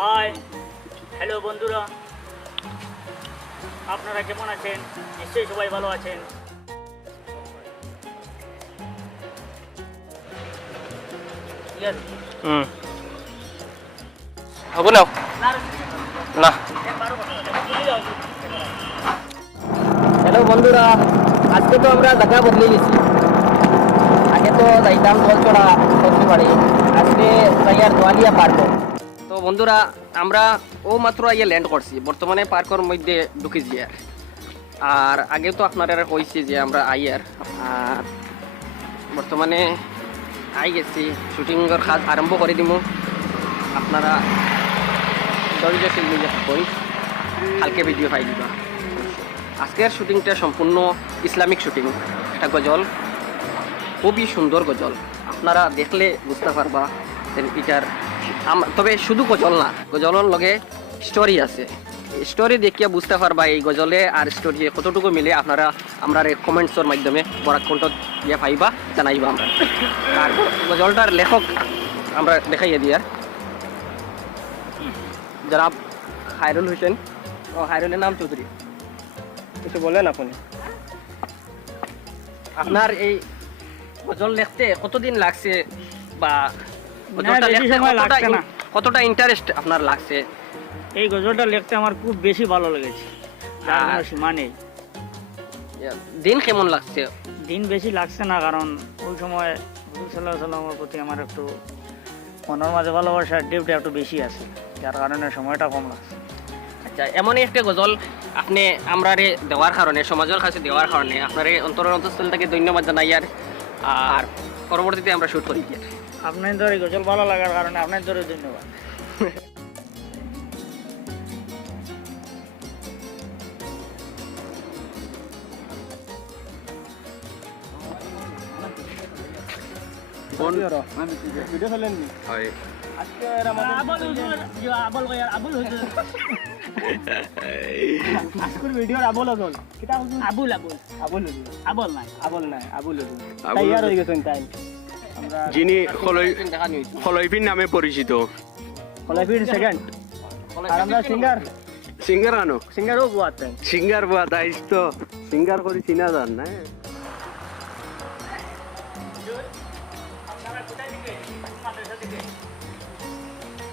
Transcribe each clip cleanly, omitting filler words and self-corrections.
Hi hello বন্ধুরা, আপনারা কেমন আছেন? নিশ্চয়ই সবাই ভালো আছেন। হবো না না। হ্যালো বন্ধুরা, আজকে তো আমরা দেখা বদলে গেছি। আগে তো যাইতাম জলচড়া সবজি বাড়ি, আজকে যাইয়ার দোয়ালিয়া পার্ক। তো বন্ধুরা, আমরা ও মাত্র আইয়া ল্যান্ড করছি, বর্তমানে পার্কের মধ্যে ঢুকেছি। আর আগে তো আপনারা কইছি যে আমরা আইয়ার, আর বর্তমানে আই গেছি। শুটিংয়ের কাজ আরম্ভ করে দিব। আপনারা ধৈর্যশীল নিয়ে থাকুন, কালকে ভিডিও পাই দিবা। আজকের শুটিংটা সম্পূর্ণ ইসলামিক শুটিং। একটা গজল, খুবই সুন্দর গজল, আপনারা দেখলে বুঝতে পারবা এটার। তবে শুধু গজল না, গজলের লগে স্টোরি আছে। স্টোরি দেখিয়া বুঝতে পারবা এই গজলে আর স্টোরি কতটুকু মিলে। আপনারা আমরা কমেন্টসের মাধ্যমে বরাক কণ্ঠ দিয়ে পাইবা, জানাইবা আমরা। আর গজলটার লেখক আমরা দেখাইয়া দিয়ার জনাব খায়রুল হোসেন। খায়রুলের নাম চৌধুরী। কিছু বলেন আপনি? আপনার এই গজল লিখতে কতদিন লাগছে, বা কতটা ইন্টারেস্ট আপনার লাগছে? এই গজলটা লিখতে আমার খুব বেশি ভালো লেগেছে, যার কোনো সীমা নেই। দিন কেমন লাগছে? দিন বেশি লাগছে না, কারণ ওই সময় রাসূল সাল্লাল্লাহু আলাইহি ওয়াসাল্লামের প্রতি আমার একটু মনের মাঝে ভালোবাসার ডিপটা একটু বেশি আছে, যার কারণে সময়টা কম লাগছে। আচ্ছা, এমনই একটা গজল আপনি আমরা দেওয়ার কারণে, সমাজের কাছে দেওয়ার কারণে আপনার অন্তরের অন্তঃস্থল থেকে ধন্যবাদ জানাই। আর পরবর্তীতে আমরা শুট করি। আপনাদের এই গজল ভালো লাগার কারণে আপনাদের ধন্যবাদ। ভিডিও ফেলেন নি? হয় আজকে আজকের ভিডিওর আবল হল কিটা আবুল আবুল আবল আবল নাই আবল নাই আবুল তৈয়ার হয়ে গেছেন তাই। আমরা যিনি খলইফিন নামে পরিচিত। খলাইফির সেকেন্ড। আর আমরা সিঙ্গার সিঙ্গার আনো, সিঙ্গারও বুয়াতেন। সিঙ্গার বুয়া তাইস তো সিঙ্গার করে চিনা যান না।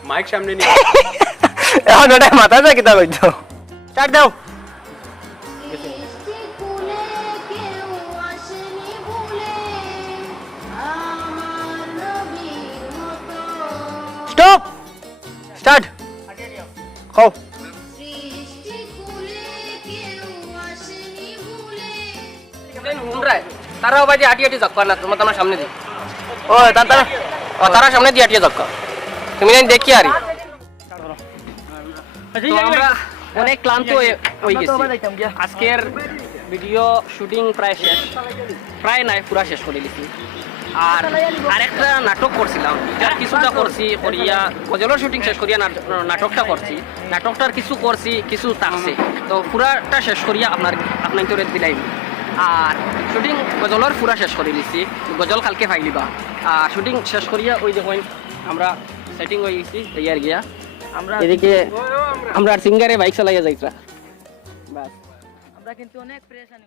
মাইক সামনে নিয়ে এখন ওটা মাথা যায় কিতা কইতো। স্টার্ট দাও। স্টপ। স্টার্ট। খাও। তারা বাজে আটি আটি জক্কা না, তোমার তোমার সামনে দি। ও তারা তারা সামনে দিয়ে আটিয়ে জক্কা, তুমি জানি দেখি আরি। তো আমরা অনেক ক্লান্ত হয়ে গেছি। আজকের ভিডিও শুটিং প্রায় শেষ, প্রায় নাই পুরা শেষ করে দিছি। আর আরেকটা নাটক করছিলাম, যার কিছুটা করছি করিয়া গজলের শুটিং শেষ করিয়া নাটকটা করছি। নাটকটার কিছু করছি, কিছু থাকছে। তো পুরাটা শেষ করিয়া আপনার দিলাই। আর শুটিং গজলের পুরা শেষ করে দিচ্ছি, গজল কালকে ফাইলিবা। আর শুটিং শেষ করিয়া ওই দেখুন আমরা সেটিং হয়ে গেছি তৈয়ার গিয়া। আমরা এদিকে আমরা সিঙ্গারে বাইক চালাইয়া যাইতা। বাস আমরা কিন্তু অনেক প্রেশানি।